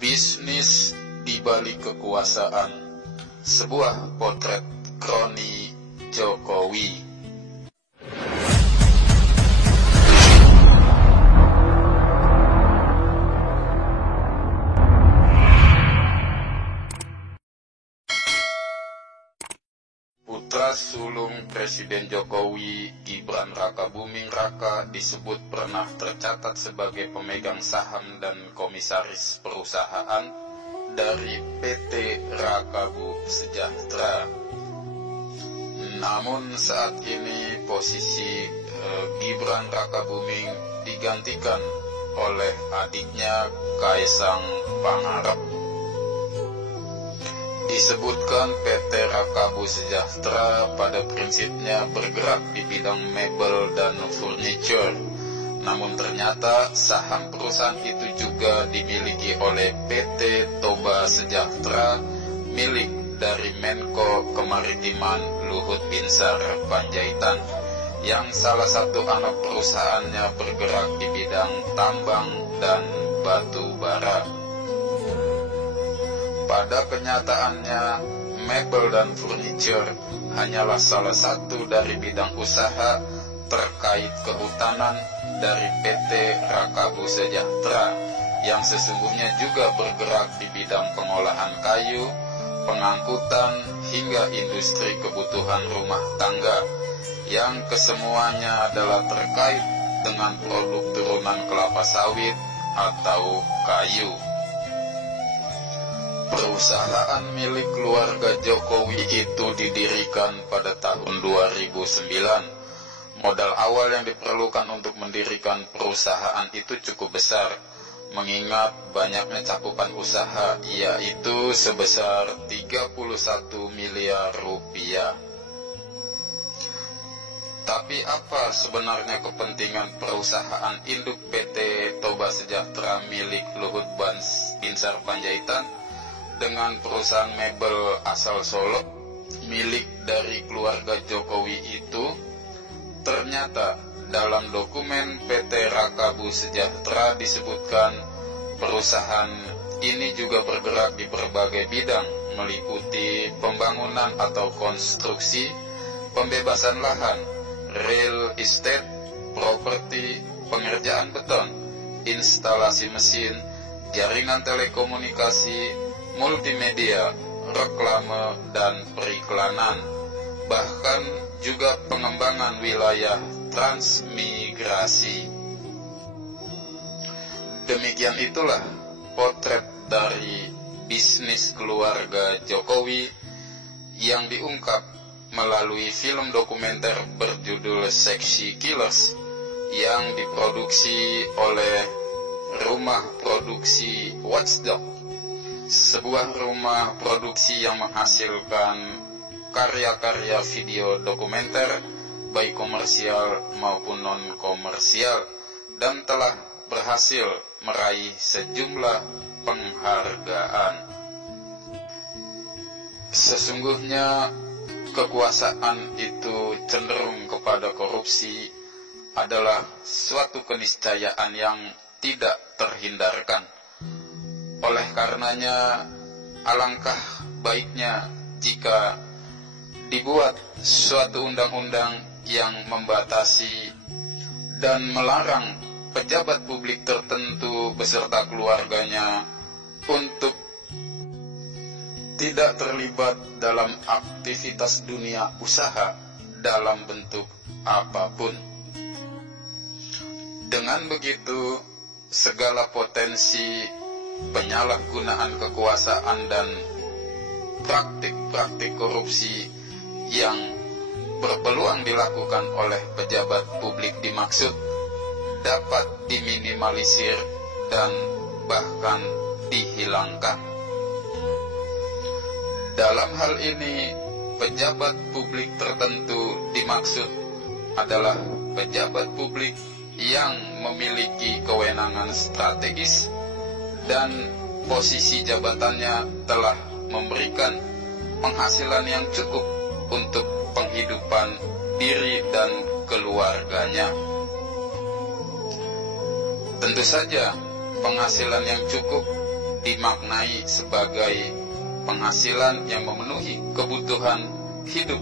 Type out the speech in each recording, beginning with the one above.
Bisnis di balik kekuasaan. Sebuah potret kroni Jokowi. Putra sulung Presiden Jokowi, Gibran Rakabuming Raka, disebut pernah tercatat sebagai pemegang saham dan komisaris perusahaan dari PT Rakabu Sejahtera. Namun saat ini posisi Gibran Rakabuming digantikan oleh adiknya Kaisang Pangarep. Disebutkan PT Rakabu Sejahtera pada prinsipnya bergerak di bidang mebel dan furniture. Namun ternyata saham perusahaan itu juga dimiliki oleh PT Toba Sejahtera, milik dari Menko Kemaritiman Luhut Binsar Panjaitan, yang salah satu anak perusahaannya bergerak di bidang tambang dan batu bara. Pada kenyataannya, mebel dan furniture hanyalah salah satu dari bidang usaha terkait kehutanan dari PT Rakabu Sejahtera, yang sesungguhnya juga bergerak di bidang pengolahan kayu, pengangkutan, hingga industri kebutuhan rumah tangga, yang kesemuanya adalah terkait dengan produk turunan kelapa sawit atau kayu. Perusahaan milik keluarga Jokowi itu didirikan pada tahun 2009. Modal awal yang diperlukan untuk mendirikan perusahaan itu cukup besar, mengingat banyaknya cakupan usaha, yaitu sebesar 31 miliar rupiah. Tapi apa sebenarnya kepentingan perusahaan induk PT Toba Sejahtera milik Luhut Binsar Panjaitan dengan perusahaan mebel asal Solo milik dari keluarga Jokowi itu? Ternyata dalam dokumen PT Rakabu Sejahtera disebutkan perusahaan ini juga bergerak di berbagai bidang, meliputi pembangunan atau konstruksi, pembebasan lahan, real estate, properti, pengerjaan beton, instalasi mesin, jaringan telekomunikasi, multimedia, reklame, dan periklanan, bahkan juga pengembangan wilayah transmigrasi. Demikian itulah potret dari bisnis keluarga Jokowi yang diungkap melalui film dokumenter berjudul Sexy Killers yang diproduksi oleh rumah produksi Watchdog, sebuah rumah produksi yang menghasilkan karya-karya video dokumenter baik komersial maupun non-komersial, dan telah berhasil meraih sejumlah penghargaan. Sesungguhnya kekuasaan itu cenderung kepada korupsi adalah suatu keniscayaan yang tidak terhindarkan. Oleh karenanya, alangkah baiknya jika dibuat suatu undang-undang yang membatasi dan melarang pejabat publik tertentu beserta keluarganya untuk tidak terlibat dalam aktivitas dunia usaha dalam bentuk apapun. Dengan begitu, segala potensi penyalahgunaan kekuasaan dan praktik-praktik korupsi yang berpeluang dilakukan oleh pejabat publik dimaksud dapat diminimalisir dan bahkan dihilangkan. Dalam hal ini, pejabat publik tertentu dimaksud adalah pejabat publik yang memiliki kewenangan strategis dan posisi jabatannya telah memberikan penghasilan yang cukup untuk penghidupan diri dan keluarganya. Tentu saja penghasilan yang cukup dimaknai sebagai penghasilan yang memenuhi kebutuhan hidup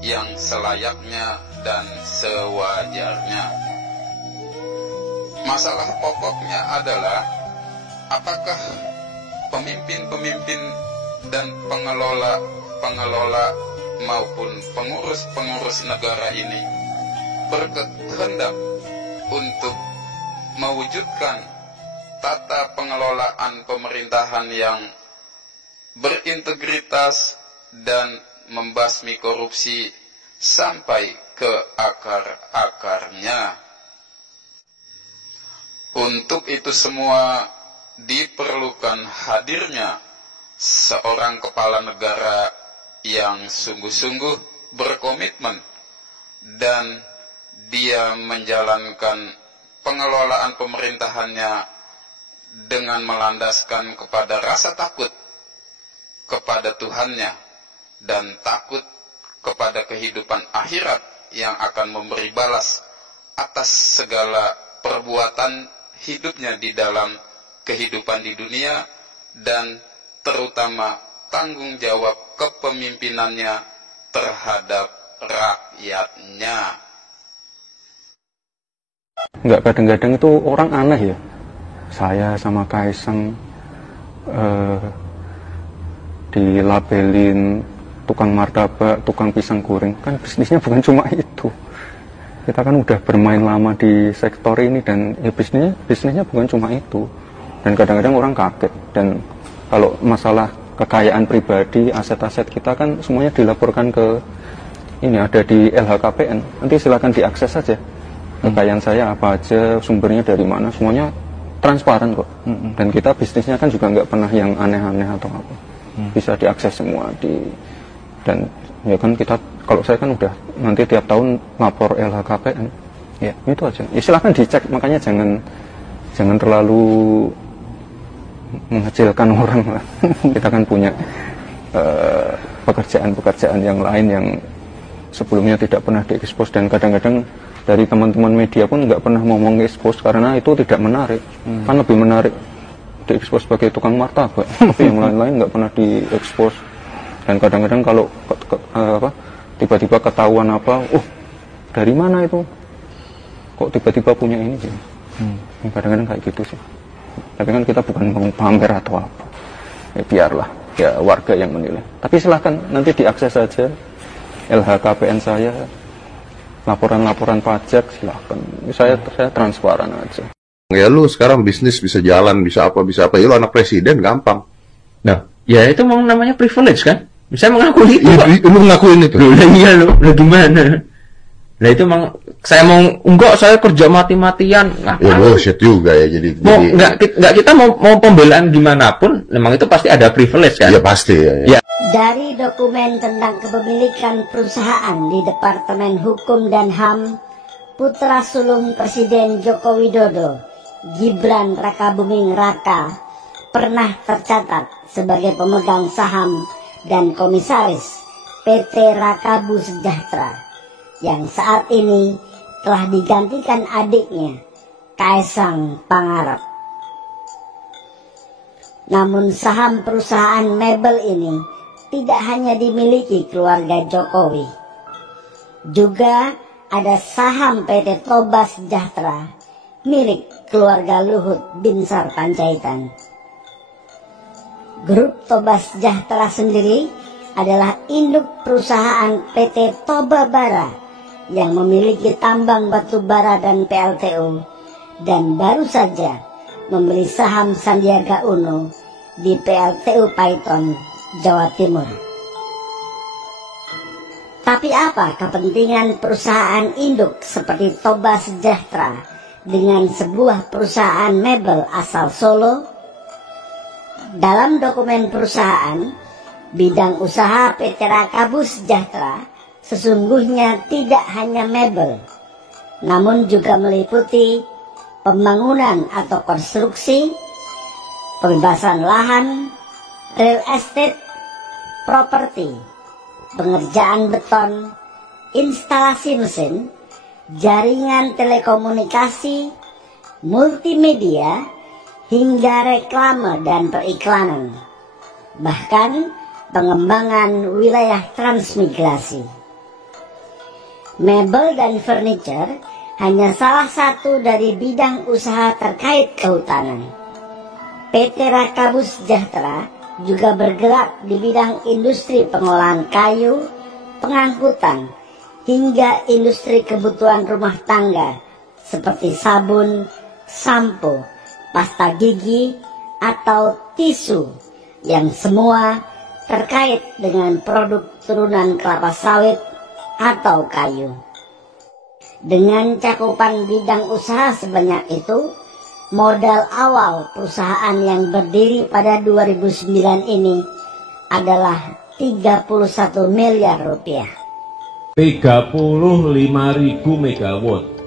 yang selayaknya dan sewajarnya. Masalah pokoknya adalah apakah pemimpin-pemimpin dan pengelola maupun pengurus-pengurus negara ini berkehendak untuk mewujudkan tata pengelolaan pemerintahan yang berintegritas dan membasmi korupsi sampai ke akar-akarnya. Untuk itu semua diperlukan hadirnya seorang kepala negara yang sungguh-sungguh berkomitmen dan dia menjalankan pengelolaan pemerintahannya dengan melandaskan kepada rasa takut kepada Tuhannya dan takut kepada kehidupan akhirat yang akan memberi balas atas segala perbuatan hidupnya di dalam kehidupan di dunia dan terutama tanggung jawab kepemimpinannya terhadap rakyatnya. Enggak, kadang-kadang itu orang aneh ya. Saya sama Kaisang dilabelin tukang martabak, tukang pisang goreng. Kan bisnisnya bukan cuma itu. Kita kan udah bermain lama di sektor ini dan ya bisnisnya bukan cuma itu. Dan kadang-kadang orang kaget. Dan kalau masalah kekayaan pribadi, aset-aset kita kan semuanya dilaporkan ke ini, ada di LHKPN. Nanti silakan diakses saja. Kekayaan saya apa aja, sumbernya dari mana, semuanya transparan kok. Dan kita bisnisnya kan juga nggak pernah yang aneh-aneh atau apa. Bisa diakses semua dan ya kan kita, kalau saya kan udah nanti tiap tahun lapor LHKPN. Ya, itu aja. Ya silakan dicek, makanya jangan terlalu mengecilkan orang lah. Kita kan punya pekerjaan-pekerjaan yang lain yang sebelumnya tidak pernah diekspos, dan kadang-kadang dari teman-teman media pun nggak pernah mau mengekspos karena itu tidak menarik. Kan lebih menarik diekspos sebagai tukang martabak, tapi yang lain-lain nggak pernah diekspos. Dan kadang-kadang kalau tiba-tiba ketahuan apa, dari mana itu? Kok tiba-tiba punya ini sih? Kadang-kadang kayak gitu sih. Tapi kan kita bukan mau pamer atau apa. Ya biarlah, ya warga yang menilai. Tapi silahkan nanti diakses saja LHKPN saya, laporan-laporan pajak silahkan. Saya transparan aja. Ya lu sekarang bisnis bisa jalan, bisa apa. Ya lu anak presiden gampang. Nah, ya itu mau namanya privilege kan? Saya mengakui itu. Lu ngakuin itu? Loh, iya lo gimana? Nah itu emang saya mau enggak, saya kerja mati-matian. Ya bullshit juga ya jadi. Enggak kita mau pembelaan gimana pun, memang itu pasti ada privilege kan? Ya pasti ya. Dari dokumen tentang kepemilikan perusahaan di Departemen Hukum dan HAM, putra sulung Presiden Joko Widodo, Gibran Rakabuming Raka, pernah tercatat sebagai pemegang saham dan komisaris PT Rakabu Sejahtera yang saat ini telah digantikan adiknya, Kaisang Pangarep. Namun saham perusahaan mebel ini tidak hanya dimiliki keluarga Jokowi. Juga ada saham PT Toba Sejahtera milik keluarga Luhut Binsar Panjaitan. Grup Toba Sejahtera sendiri adalah induk perusahaan PT Toba Bara yang memiliki tambang batu bara dan PLTU, dan baru saja membeli saham Sandiaga Uno di PLTU Paiton, Jawa Timur. Tapi apa kepentingan perusahaan induk seperti Toba Sejahtera dengan sebuah perusahaan mebel asal Solo? Dalam dokumen perusahaan, bidang usaha PT Rakabu Sejahtera sesungguhnya tidak hanya mebel, namun juga meliputi pembangunan atau konstruksi, pembebasan lahan, real estate, properti, pengerjaan beton, instalasi mesin, jaringan telekomunikasi, multimedia, hingga reklame dan periklanan, bahkan pengembangan wilayah transmigrasi. Mebel dan furniture hanya salah satu dari bidang usaha terkait kehutanan. PT Rakabus Sejahtera juga bergerak di bidang industri pengolahan kayu, pengangkutan, hingga industri kebutuhan rumah tangga seperti sabun, sampo, pasta gigi, atau tisu yang semua terkait dengan produk turunan kelapa sawit atau kayu. Dengan cakupan bidang usaha sebanyak itu, modal awal perusahaan yang berdiri pada 2009 ini adalah 31 miliar rupiah. 35.000 megawatt.